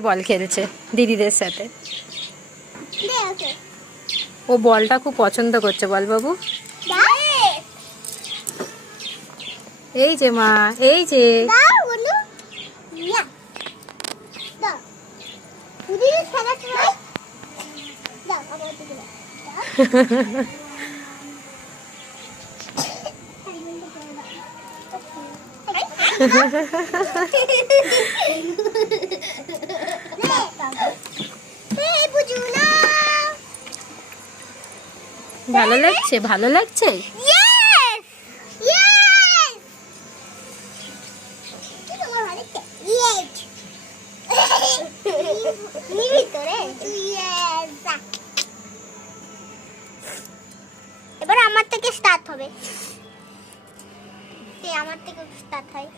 বল খেলছে দিদিদের সাথে। ও বলটা খুব পছন্দ করছে বল বাবু। এই যে মা, এই যে ভালো লাগছে, ভালো লাগছে। এবার আমার থেকে স্টার্ট হবে, আমার থেকে স্টার্ট হয়।